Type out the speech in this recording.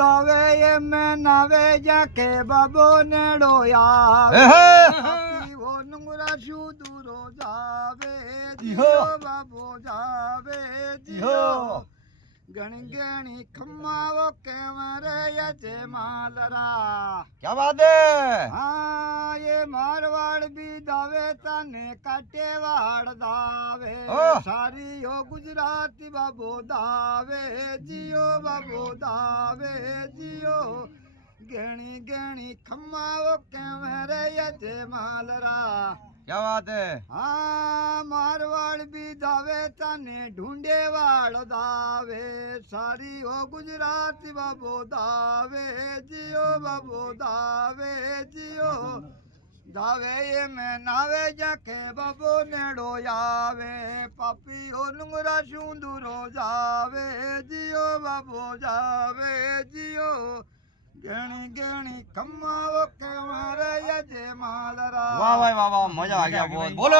દાવે એમે નાવે જાકે બાબો નેડો આવે ઓ નુંગરા શું દૂરો જાવે જીઓ બાબો જાવે જીઓ ગણી ગણી ખમાવો કેવરે યજે માલરા क्या बात है हाँ ये मारवाड़ भी दावे तने काटेवाड़ दावे सारी हो गुजराती बाबो दावे जियो बाबो दावे जियो गणी गणी खमाओ केवरे यजे मालरा क्या बात है हाँ मारवाड़ भी दावे तने ढूंढे वाड़ दावे सारी हो गुजराती बाबो दावे जियो बाबो दावे जियो दावे ये मैं नावे जाके बाबो नेड़ो आवे पापी हो नुंगरा शूंदुरो जावे जियो बाबो जावे जियो गणी गणी खम्माओ के मारे यजे मालरा वाह वाह वाह वाह मजा आ गया बहुत बोलो